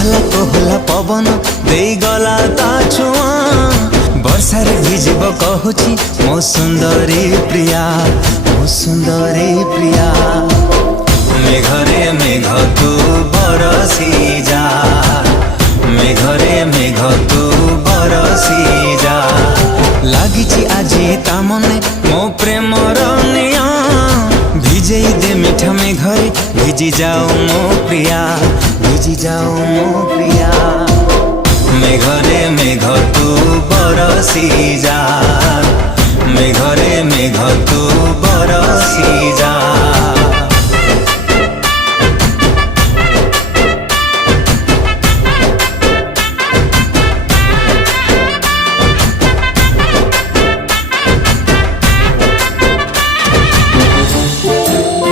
कोहला कोहला पवन दे गला ता छुआ वर्षा रे भिजिब कहूची मो सुंदरी प्रिया, मो सुंदरी प्रिया। मेघरे मेघ तू बरसी जा, मेघरे मेघ तू बरसी जा। लागिची आजी ता मने मो प्रेमर निया भिजेई दे मीठा मेघरे भिजी जाओ मो प्रिया, भिजी जाओ मो प्रिया। मेघरे मेघ तू बरसी जा, मेघरे मेघ तू बरसी जा।